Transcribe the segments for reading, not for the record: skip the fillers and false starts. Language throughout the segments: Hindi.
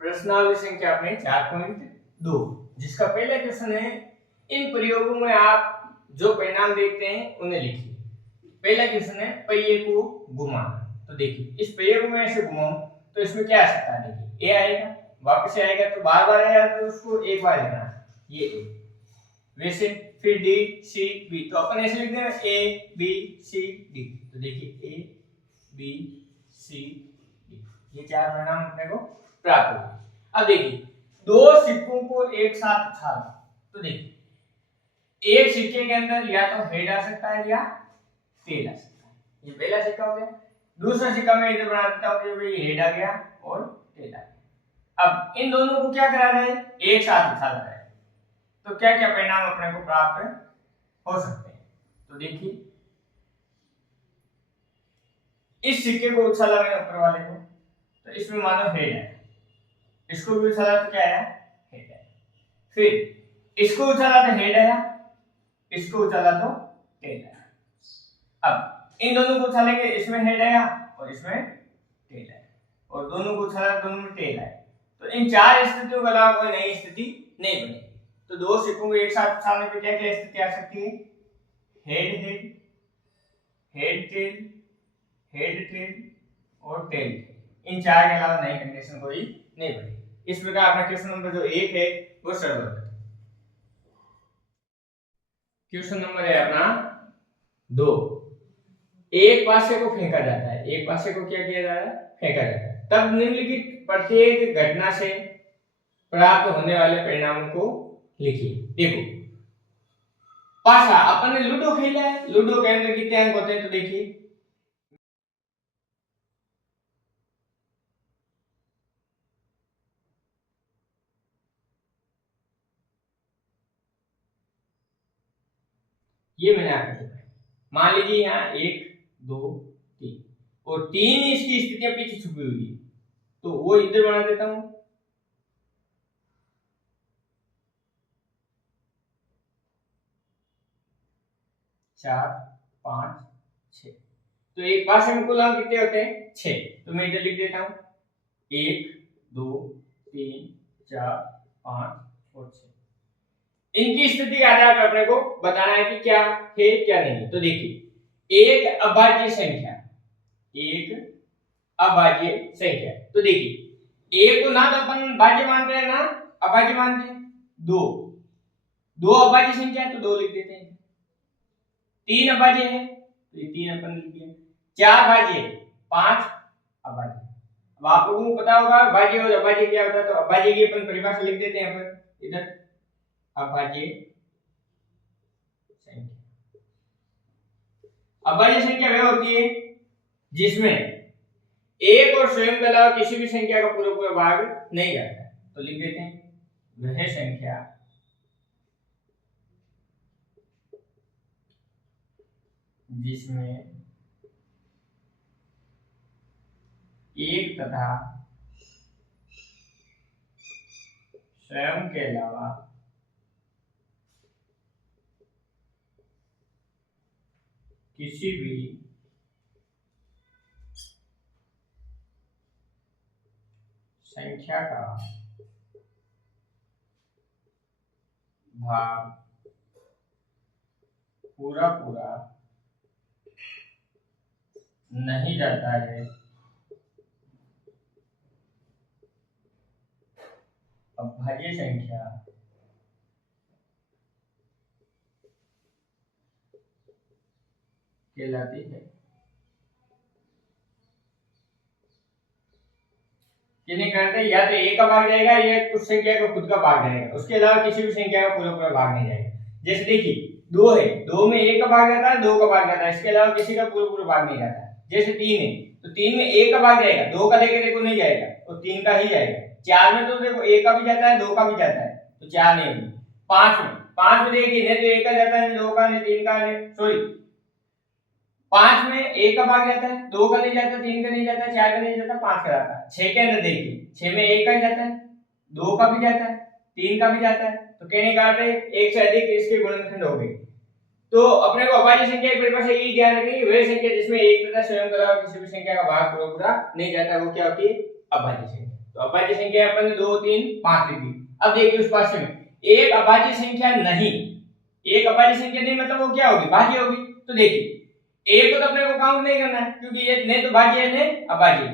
प्रश्नावली संख्या अपने 4.2, जिसका पहला क्वेश्चन है इन प्रयोगों में आप जो परिणाम देखते हैं उन्हें लिखिए। पहला क्वेश्चन है पहिए को घुमाना। तो देखिए इस पहिए को मैं ऐसे घुमाऊं तो इसमें क्या आ सकता है, देखिए ए आएगा, वापस से आएगा तो बार बार आएगा तो उसको एक बार लिखना है, ये ए। वैसे फिर डी सी बी, तो अपन ऐसे लिख देना ए बी सी डी। तो देखिए ए बी सी डी, ये चार परिणाम अपने को प्राप्त हुए। अब देखिए दो सिक्कों को एक साथ उछालना। तो देखिए एक सिक्के के अंदर या तो हेड आ सकता है या टेल आ सकता है, ये पहला सिक्का हो गया। दूसरा सिक्का मैं इधर बना देता हूं कि भाई हेड आ गया और टेल आ गया। अब इन दोनों को क्या करा जाए, एक साथ उछाला जाए, तो क्या क्या परिणाम अपने को प्राप्त हो सकते हैं। तो देखिए इस सिक्के को उछाला मैंने ऊपर वाले को, तो इसमें मानो हेड है, इसको भी उछाला तो क्या आया, हेड है। फिर इसको उछाला तो हेड आया, इसको उछाला तो टेल आया। अब इन दोनों को उछालेंगे, इसमें हेड आया और इसमें टेल आया, और दोनों को उछाला दोनों में टेल आया। तो इन चार स्थितियों के अलावा कोई नई स्थिति नहीं बनेगी। तो दो सिक्कों को एक साथ उछालने पे क्या क्या स्थिति आ सकती है, head head, head tail, head tail और टेल टेल। इन चार के अलावा नई कंडीशन कोई नहीं बनेगी। इस प्रकार अपना क्वेश्चन नंबर जो 1 है वो सॉल्व होता है। क्वेश्चन नंबर है अपना 2। एक पासे को फेंका जाता है, एक पासे को क्या किया जा रहा है, फेंका जाता है। तब निम्नलिखित प्रत्येक घटना से प्राप्त होने वाले परिणामों को लिखिए। देखो पासा, अपन ने लूडो खेला है, लूडो के अंदर कितने अंक होते हैं, तो देखिए ये मैंने आपको बताया। मान लीजिए यहाँ 1 2 3 और 3 इसकी स्थितियां पीछे छुपी हुई है, तो वो इधर बना देता हूं। चार 5 6, तो एक पासे में कुल अंक कितने होते हैं, 6। तो मैं इधर लिख देता हूं 1 2 3 4 5 और 6। इनकी स्थिति के आधार पर अपने को बताना है कि क्या है क्या नहीं। तो देखिए एक अभाज्य संख्या, एक अभाज्य संख्या, तो देखिए एक को ना तो अपन भाज्य मानते हैं ना अभाज्य मानते हैं। दो, दो अभाज्य संख्या है तो दो लिख देते हैं। तीन अभाज्य है तो ये 3 अपन लिख दिया। चार भाज्य, 5 अभाज्य। अब आप लोगों को पता होगा भाज्य और अभाज्य क्या होता है, तो अभाज्य की अपन परिभाषा लिख देते हैं अपन इधर, अभाज्य संख्या। अभाज्य संख्या वह होती है जिसमें एक और स्वयं के अलावा किसी भी संख्या का पूरा पूरा भाग नहीं जाता है। तो लिख देते हैं वह संख्या जिसमें एक तथा स्वयं के अलावा किसी भी संख्या का भाग पूरा पूरा नहीं जाता है, अभाज्य संख्या कहलाती है। ये नहीं करते, या तो एक का भाग जाएगा या उस संख्या का खुद का भाग जाएगा, उसके अलावा किसी भी संख्या का पूरा पूरा भाग नहीं जाएगा। जैसे देखिए दो है, दो में एक का भाग जाता है, दो का भाग जाता है, इसके अलावा किसी का पूरा पूरा भाग नहीं जाता है। जैसे 3 है तो 3 में एक का भाग जाएगा, दो का लेके देखो नहीं जाएगा तो 3 का ही जाएगा। 4 में तो देखो एक का भी जाता है, दो का भी जाता है, तो 4 नहीं होगी। 5 में देखिए नहीं तो एक का जाता है, दो का नहीं, 3 का नहीं, सॉरी 5 में एक का भाग जाता है, दो का नहीं जाता, 3 का नहीं जाता, 4 का नहीं जाता, 5 का जाता है। 6 के अंदर देखिए 6 में एक का ही जाता है, दो का भी जाता है, 3 का भी जाता है, तो कहने का अर्थ है एक से अधिक इसके गुणनखंड हो गए। तो अपने को अभाज्य संख्या की परिभाषा ये ध्यान रखनी, वह संख्या जिसमें एक तथा स्वयं के अलावा किसी भी संख्या का भाग पूरा पूरा नहीं जाता वो क्या होती है, अभाज्य संख्या। तो अभाज्य संख्या अपन ने 2 3 5 लिख दी। अब देखिए उस पासे में एक अभाज्य संख्या नहीं, एक अभाज्य संख्या नहीं मतलब वो क्या होगी, भाज्य होगी। तो देखिए एक को तो अपने को काउंट नहीं करना है क्योंकि ये नहीं तो भाज्य है नहीं अभाज्य,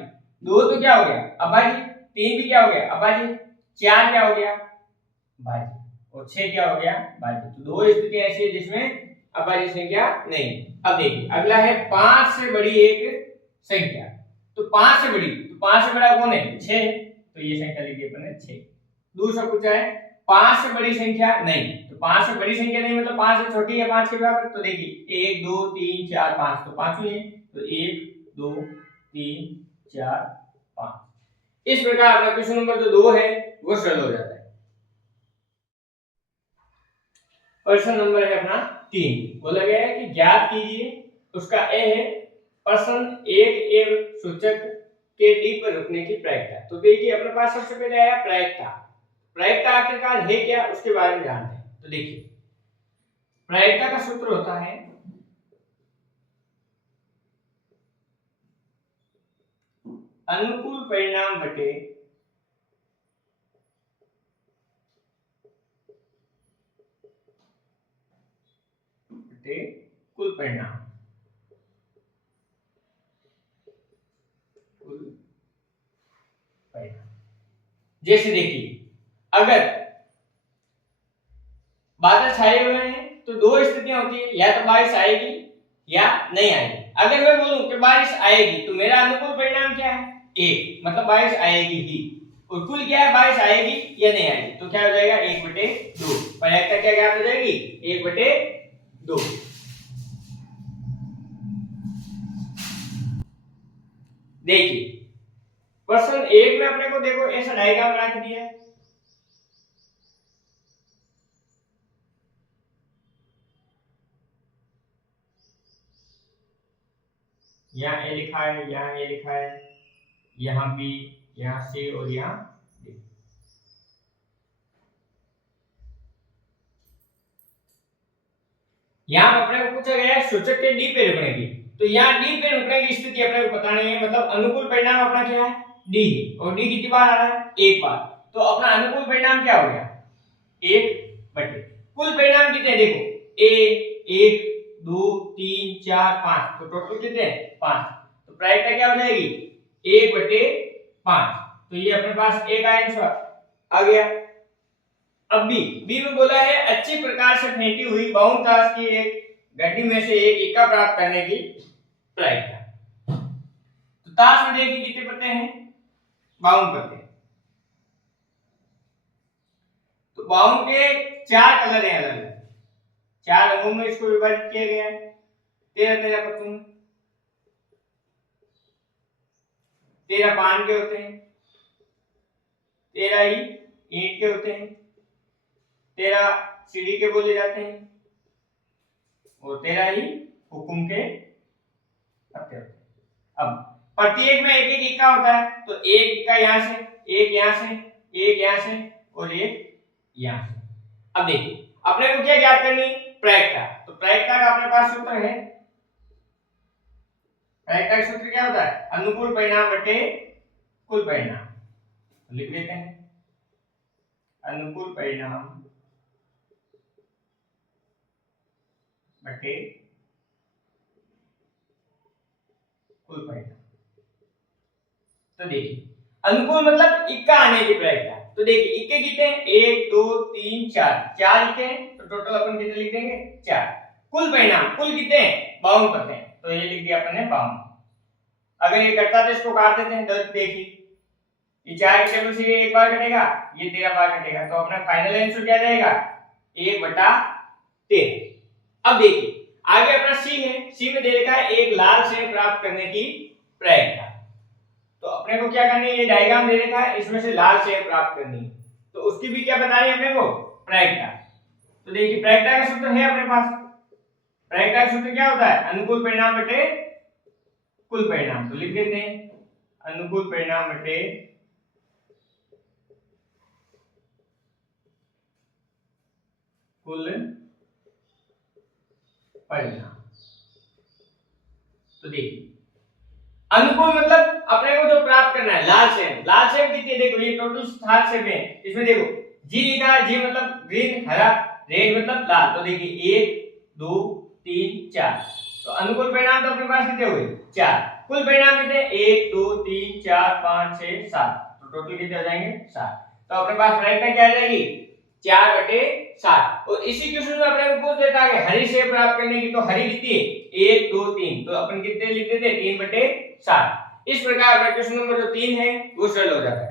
दो तो क्या हो गया अभाज्य, तीन भी क्या हो गया अभाज्य, चार क्या हो गया भाज्य और 6 क्या हो गया भाज्य। तो दो स्थितियां ऐसी है जिसमें अभाज्य संख्या नहीं। अब देखिए अगला है 5 से बड़ी एक संख्या। तो 5 से बड़ी, तो 5 से बड़ा कौन है 6, तो ये संख्या लिखी अपन ने 6। दूसरा पूछा है 5 से बड़ी संख्या नहीं, तो 5 से बड़ी संख्या नहीं मतलब 5 से छोटी है 5 के बराबर। तो देखिए 1 2 3 4 5 तो 5 ही है, तो 1 2 3 4 5। इस प्रकार अपना क्वेश्चन नंबर जो 2 है वो सरल हो जाता है। प्रश्न नंबर है अपना 3, बोला गया है कि ज्ञात कीजिए, उसका ए है प्रश्न एक एवं सूचक के डी पर रुकने की प्रायिकता। तो देखिए अपने पास सबसे पहले आया प्रायिकता। प्रायिकता आखिरकार है क्या उसके बारे में जानते हैं। तो देखिए प्रायिकता का सूत्र होता है अनुकूल परिणाम बटे कुल परिणाम। जैसे देखिए अगर बादल छाए हुए हैं तो दो स्थितियां होती है, या तो बारिश आएगी या नहीं आएगी। अगर मैं बोलूं कि बारिश आएगी तो मेरा अनुकूल परिणाम क्या है एक, मतलब बारिश आएगी ही, और कुल क्या है बारिश आएगी या नहीं आएगी। तो क्या हो जाएगा 1/2। प्रायिकता क्या ज्ञात हो जाएगी 1/2। देखिए प्रश्न एक में अपने को देखो ऐसा डायग्राम बना के दिया है, यहाँ ए लिखा है, यहाँ ए लिखा है, यहाँ बी, यहाँ सी और यहाँ डी। यहाँ अपने को पूछा गया है सूचक के डी पे रुकने की। तो यहाँ डी पे रुकने की स्थिति अपने को पता नहीं है, मतलब अनुकूल परिणाम अपना क्या है डी है, और डी कितनी बार आ रहा है एक बार। तो अपना अनुकूल परिणाम क्या हो गया 1/, कुल परिणाम कितने देखो ए 1 2 3 4 5, तो टोटल कितने 5। तो प्रायिकता क्या हो जाएगी 1/5। तो ये अपने पास ए का आंसर आ गया। अब बी में बोला है अच्छी प्रकार से फेंटी हुई बहुतांश की एक गड्डी में से एक इक्का प्राप्त करने की प्रायिकता। तो ताश में देखिए कितने पत्ते हैं 52 पत्ते। तो 52 के 4 कलर हैं अलग अलग, 4 रंगों में इसको विभाजित किया गया है 13 पत्तों में। 13 पान के होते हैं, 13 ही ईंट के होते हैं, 13 सीढ़ी के बोले जाते हैं, और 13 ही हुकुम के पत्ते होते हैं। अब प्रत्येक में एक एक इक्का होता है, तो एक इक्का यहाँ से, एक यहाँ से, एक यहाँ से और एक यहाँ से। अब देखिए अपने को क्या ज्ञात करनी प्रायिकता। तो प्रायिकता का अपने पास सूत्र है, प्रायिकता का सूत्र क्या होता है अनुकूल परिणाम बटे कुल परिणाम। तो लिख लेते हैं अनुकूल परिणाम बटे कुल परिणाम। तो देखिए अनुकूल मतलब इक्का आने की प्रायिकता। तो देखिए इक्के कितने हैं 1 2 3 4, 4 इक्के हैं, तो टोटल अपन कितने लिख देंगे 4। कुल परिणाम कुल कितने हैं 52 पत्ते हैं, तो ये लिख दिया अपन ने 52। अगर ये कटता तो इसको काट देते हैं। तो देखिए ये 4 के टेबल से ये एक बार कटेगा, ये 13 बार कटेगा, तो अपना फाइनल आंसर क्या जाएगा 1/13। अब देखिए आगे अपना सी है, सी में दे रखा है एक लाल सेब प्राप्त करने की प्रायिकता। तो अपने को क्या करनी है ये डायग्राम दे रखा है, इसमें से लाल सेब प्राप्त करनी है, तो उसकी भी क्या बतानी है अपने को प्रायिकता। तो देखिए प्रायिकता का सूत्र है अपने पास, प्रायिकता का सूत्र क्या होता है अनुकूल परिणाम बटे कुल परिणाम। तो लिख देते हैं अनुकूल परिणाम बटे कुल परिणाम। तो देखिए अनुकूल मतलब अपने को जो प्राप्त करना है, लाल सेब कितने, देखो ये टोटल 7 सेब है, इसमें देखो जी लिखा है, जी मतलब ग्रीन, हरा, रेड मतलब लाल। तो देखिए 1 2 3 4, तो अनुकूल परिणाम तो अपने पास कितने हुए 4। कुल परिणाम कितने 1 2 3 4 5 6 7, तो टोटल कितने हो जाएंगे 7। तो अपने पास प्रायिकता क्या आ जाएगी 4/7। और इसी क्वेश्चन में अपने को पूछ देता है हरी सेब प्राप्त करने की, तो हरी कितनी है 1 2 3, तो अपन कितने लिख देते 3/7। इस प्रकार अपना क्वेश्चन नंबर जो 3 है वो सरल हो जाता है।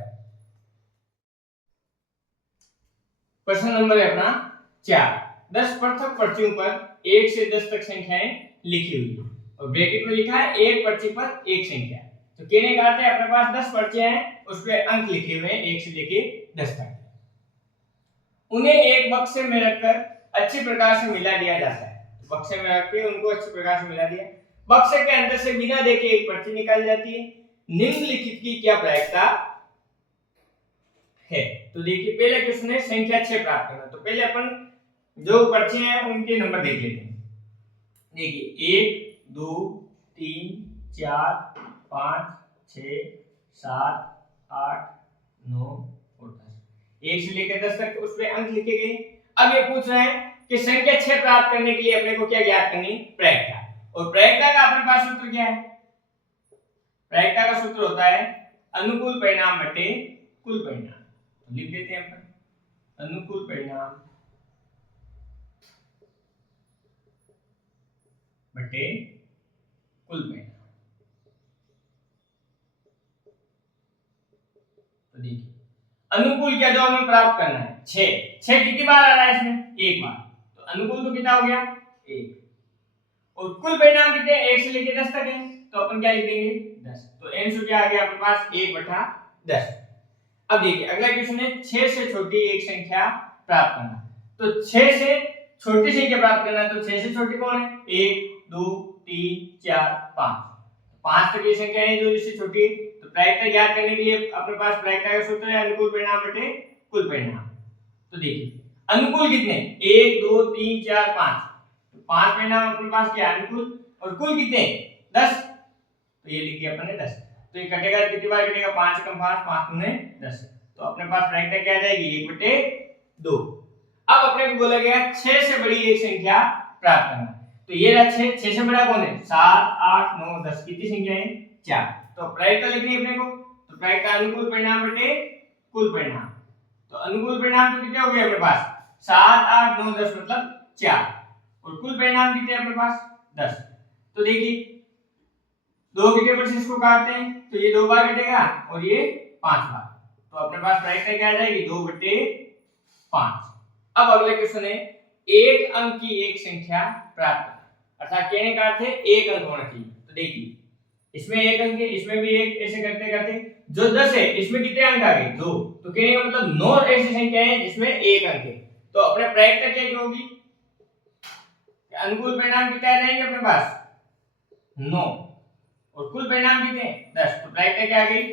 प्रश्न नंबर है अपना 4, 10 पृथक पर्चियों पर 1 से 10 तक संख्याएं लिखी हुई है और ब्रैकेट में लिखा है एक पर्ची पर एक संख्या। तो कहने का अर्थ है अपने पास 10 पर्चियां हैं, उस पे अंक लिखे हुए हैं 1 से लेके 10 तक। उन्हें एक बक्से में रखकर अच्छी प्रकार से मिला दिया जाता है। बक्से में रख के उनको अच्छी प्रकार से मिला दिया, बक्से के अंदर से बिना देखे एक पर्ची निकाली जाती है। निम्नलिखित की क्या प्रायिकता है? तो देखिए पहले क्वेश्चन है संख्या 6 प्राप्त करना। तो पहले अपन जो पर्चियां हैं उनके नंबर देख लेते हैं। देखिए 1 2 3 4 5 6 7 8 9 और 10, 1 से लेकर 10 तक उस पे अंक लिखे गए। अब ये पूछ रहे हैं कि संख्या 6 प्राप्त करने के लिए अपने को क्या ज्ञात करनी, प्रायिकता। और प्रायिकता का अपने पास सूत्र क्या है? प्रायिकता का सूत्र होता है अनुकूल परिणाम बटे कुल परिणाम। तो लिख देते हैं अपन अनुकूल परिणाम बटे कुल परिणाम। तो देखिए अनुकूल क्या जो हमें प्राप्त करना है 6 कितनी बार आ रहा है इसमें, एक बार, तो अनुकूल तो कितना हो गया 1। और कुल परिणाम कितने 1 से लेकर 10 तक है, तो अपन क्या लिख देंगे 10। तो n क्या आ गया अपने पास 1/10। अब देखिए अगला क्वेश्चन है 6 से छोटी एक संख्या प्राप्त करना। तो 6 से छोटी संख्या प्राप्त करना, तो 6 से छोटी कौन है 1 2 3 4 5, 5 तक ये संख्या है जो इससे छोटी है। तो प्रायिकता ज्ञात करने के लिए अपने पास प्रायिकता का सूत्र है अनुकूल परिणाम बटे कुल परिणाम। तो देखिए अनुकूल कितने 1 2 3 4 5, तो 5 परिणाम अपने पास क्या अनुकूल, और कुल कितने 10, तो ये लिख दिया अपन ने 10। तो ये कटेगा कितनी बार कटेगा 5 कम 5 5 दूने 10, तो अपने पास प्रायिकता क्या आ जाएगी 1/2। अब अपने को बोला गया 6 से बड़ी एक संख्या प्राप्त करना। तो ये रहा 6 से बड़ा कौन है 7 8 9 10, कितनी संख्या है 4। तो प्रायिकता लिखनी है अपने को, तो प्रायिकता अनुकूल परिणाम बटे कुल परिणाम। तो अनुकूल परिणाम तो कितने हो गए अपने पास 7 8 9 10 मतलब 4, और कुल परिणाम कितने अपने पास 10। तो देखिए 2 के टेबल से इसको काटते हैं तो ये 2 बार कटेगा और ये 5 बार, तो अपने पास प्रायिकता क्या आ जाएगी 2/5। अब अगला क्वेश्चन है एक अंक की एक संख्या प्राप्त करना, अर्थात कहने का अर्थ है एक अंक होना चाहिए। तो देखिए इसमें एक अंक है, इसमें भी एक, ऐसे करते करते जो 10 है इसमें कितने अंक आ गए 2, तो कहने का मतलब 9 ऐसी संख्या है जिसमें एक अंक है। तो अपने प्रायिकता क्या होगी, अनुकूल परिणाम कितने आ जाएंगे अपने पास 9, और कुल परिणाम कितने 10, तो प्रायिकता क्या आ गई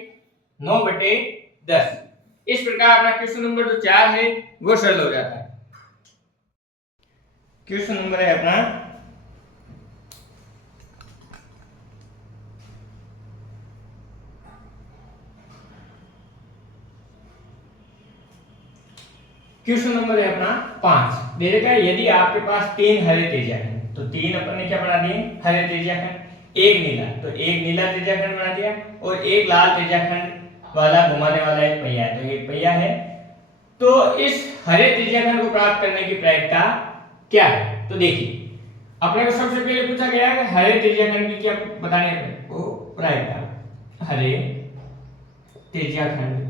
9/10। इस प्रकार अपना क्वेश्चन नंबर जो 4 है वो सरल हो जाता है। क्वेश्चन नंबर है अपना क्वेश्चन नंबर है अपना 5। दे रखा है यदि आपके पास 3 हरे त्रिज्याखंड, तो 3 अपन ने क्या बना दिए हरे त्रिज्याखंड, एक नीला, तो एक नीला त्रिज्याखंड बना दिया, और एक लाल त्रिज्याखंड वाला घुमाने वाला एक पहिया है, तो एक पहिया है। तो इस हरे त्रिज्याखंड को प्राप्त करने की प्रायिकता क्या है? तो देखिए अपने को सबसे पहले पूछा गया है कि हरे त्रिज्याखंड की क्या बताने है वो प्रायिकता, हरे त्रिज्याखंड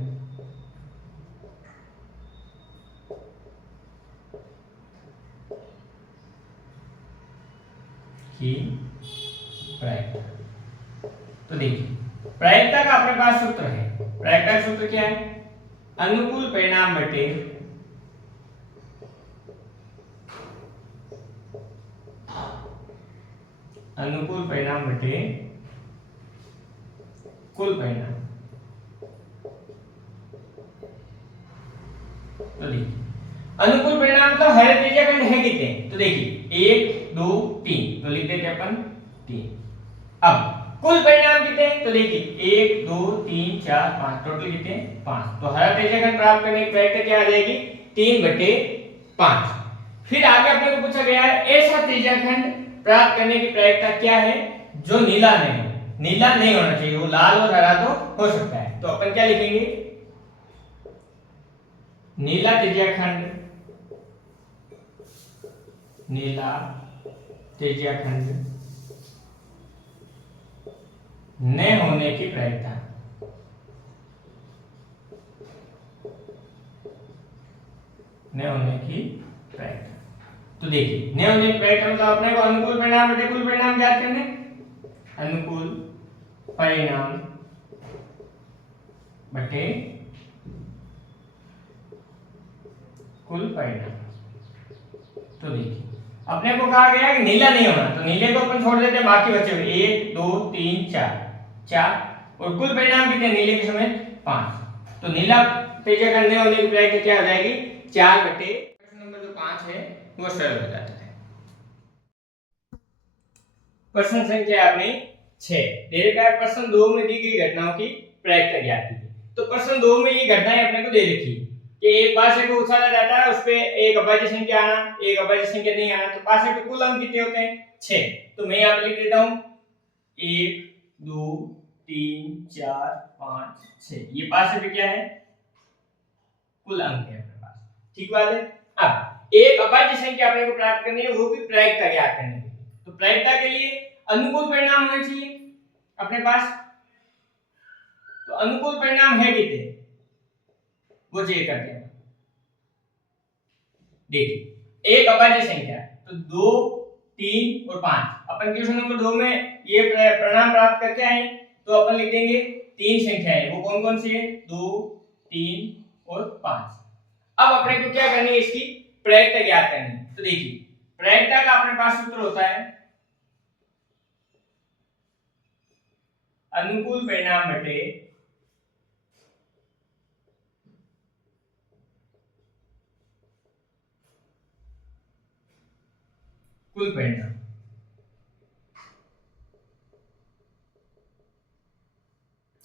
की प्रायिकता। तो देखिए प्रायिकता का अपने पास सूत्र है, प्रायिकता का सूत्र क्या है अनुकूल परिणाम बटे अनुकूल परिणाम बटे कुल परिणाम। तो देखिए अनुकूल परिणाम मतलब हरे त्रिज्याखंड है कितने, तो देखिए 1 2 3, तो लिख देते अपन 3। अब कुल परिणाम कितने, तो तो देखिए 1 2 3 4 5 टोटल कितने 5। तो हरा त्रिज्याखंड प्राप्त करने की प्रायिकता क्या आ जाएगी 3/5। फिर आगे अपने को पूछा गया है ऐसा त्रिज्याखंड प्राप्त करने की प्रायिकता क्या है जो नीला नहीं हो। नीला नहीं होना चाहिए, वो लाल और हरा तो हो सकता है। तो अपन क्या लिखेंगे नीला त्रिज्याखंड, नीला त्रिज्याखंड न होने की प्रायिकता, न होने की प्रायिकता। तो देखिए न होने की प्रायिकता मतलब अपने को अनुकूल परिणाम प्रतिकूल परिणाम ज्ञात करने, अनुकूल परिणाम बटे कुल परिणाम। तो देखिए अपने को कहा गया कि नीला नहीं होना, तो नीले को अपन छोड़ देते हैं, बाकी बचे हुए 1 2 3 4 और कुल परिणाम कितने नीले के समेत 5। तो नीला त्रिज्याखंड न होने की प्रायिकता क्या हो जाएगी 4/। प्रश्न नंबर जो 5 है वो सरल हो जाता है। प्रश्न संख्या आपने 6 दे रखा है, प्रश्न 2 में दी गई घटनाओं की प्रायिकता ज्ञात कीजिए। तो प्रश्न 2 में ये घटनाएं अपने को दे रखी है कि एक पासे को उछाला जाता है, उस पे एक अभाज्य संख्या आना, एक अभाज्य संख्या नहीं आना। तो पासे के कुल अंक कितने होते हैं 6। तो मैं यहां पे लिख देता हूं 1 2 3 4 5 6। ये पासे पे क्या है कुल अंक है अपने पास, ठीक बात है। अब एक अभाज्य संख्या अपने को प्राप्त करनी है, वो भी प्रायिकता ज्ञात करने के लिए। तो प्रायिकता के लिए अनुकूल परिणाम होने चाहिए अपने पास। तो अनुकूल परिणाम है कितने वो चेक करते हैं। देखिए एक अभाज्य संख्या तो 2 3 और 5। अपन क्वेश्चन नंबर 2 में ये परिणाम प्राप्त करके आए, तो अपन लिख देंगे 3 संख्याएं, वो कौन कौन सी है 2 3 और 5। अब अपने को क्या करनी है इसकी प्रायिकता ज्ञात करनी है। तो देखिए प्रायिकता का अपने पास सूत्र होता है अनुकूल परिणाम बटे कुल परिणाम।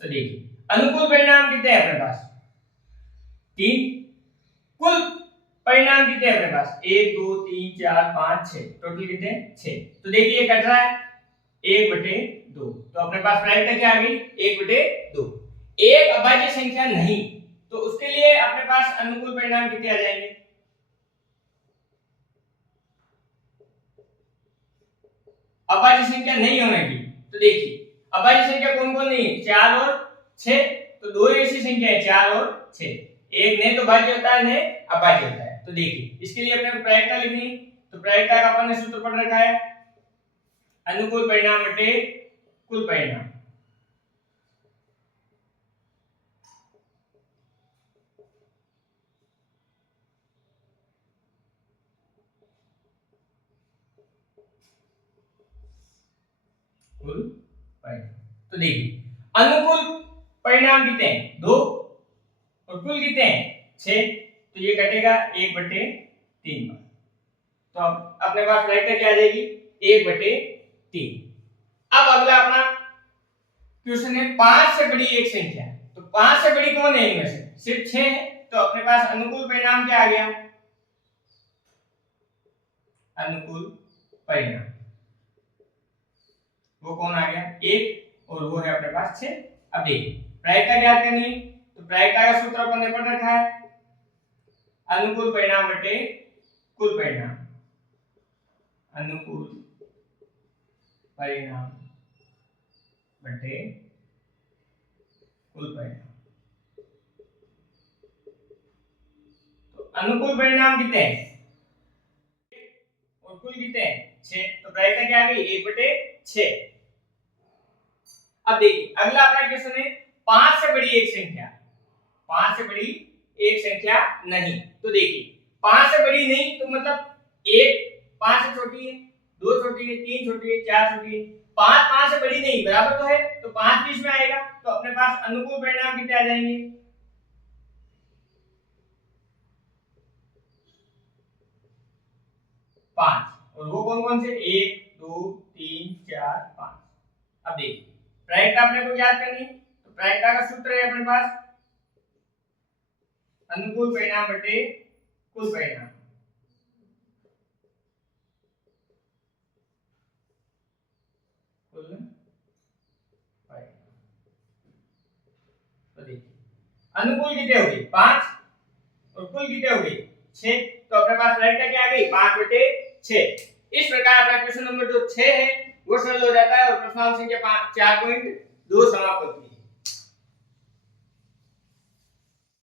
तो देखिए अनुकूल परिणाम कितने हैं अपने पास 3, कुल परिणाम कितने हैं अपने पास 1 2 3 4 5 6, टोटल कितने 6। तो देखिए ये कट रहा है 1/2। तो अपने पास प्रायिकता क्या आ गई 1/2। एक अभाज्य संख्या नहीं, तो उसके लिए अपने पास अनुकूल परिणाम कितने आ जाएंगे अभाज्य संख्या नहीं होने की। तो देखिए अभाज्य संख्या कौन कौन नहीं है 4 और 6। तो दो ऐसी संख्या है 4 और 6, एक ने तो भाज्य होता है ने अभाज्य होता है। तो देखिए इसके लिए अपने को प्रायिकता लिखनी, तो प्रायिकता का अपन ने सूत्र पढ़ रखा है अनुकूल परिणाम बटे कुल परिणाम। कुल परिणाम तो देखिए अनुकूल परिणाम कितने हैं 2 और कुल कितने हैं 6। तो ये कटेगा 1/3 बार। तो अब अपने पास प्रायिकता क्या आ जाएगी 1/3। अब अगला अपना क्वेश्चन है 5 से बड़ी एक संख्या। तो 5 से बड़ी कौन है इनमें से सिर्फ 6 है। तो अपने पास अनुकूल परिणाम क्या आ गया अनुकूल परिणाम वो कौन आ गया 1 और वो है अपने पास 6। अब देखिए प्रायिकता ज्ञात करनी है, तो प्रायिकता का सूत्र अपन ने पढ़ रखा है अनुकूल परिणाम बटे कुल परिणाम। अनुकूल परिणाम बटे कुल परिणाम। तो अनुकूल परिणाम कितने हैं और कुल कितने हैं 6। तो प्रायिकता क्या आ गई 1/6। अब देखिए अगला अपना क्वेश्चन है 5 से बड़ी एक संख्या। 5 से बड़ी एक संख्या नहीं। तो देखिए 5 से बड़ी नहीं तो मतलब एक 5 से छोटी है, 2 छोटी है, 3 छोटी है, 4 छोटी है, 5 से बड़ी नहीं बराबर तो है, तो 5 बीच में आएगा। तो अपने पास अनुकूल परिणाम कितने आ जाएंगे 5। और वो कौन कौन से 1 2 3 4 5। अब देखिए प्रायिकता अपने को याद करनी है, तो प्रायिकता का सूत्र है अपने पास अनुकूल परिणाम बटे कुल परिणाम। कुल परिणाम तो देखिए अनुकूल कितने हो गई 5 और कुल कितने हो गई 6, तो अपने पास प्रायिकता क्या आ गई 5 बटे 6। इस प्रकार अपना क्वेश्चन नंबर जो 6 है वो सरल हो जाता है और प्रश्नांक संख्या 4.2 समाप्त होती है।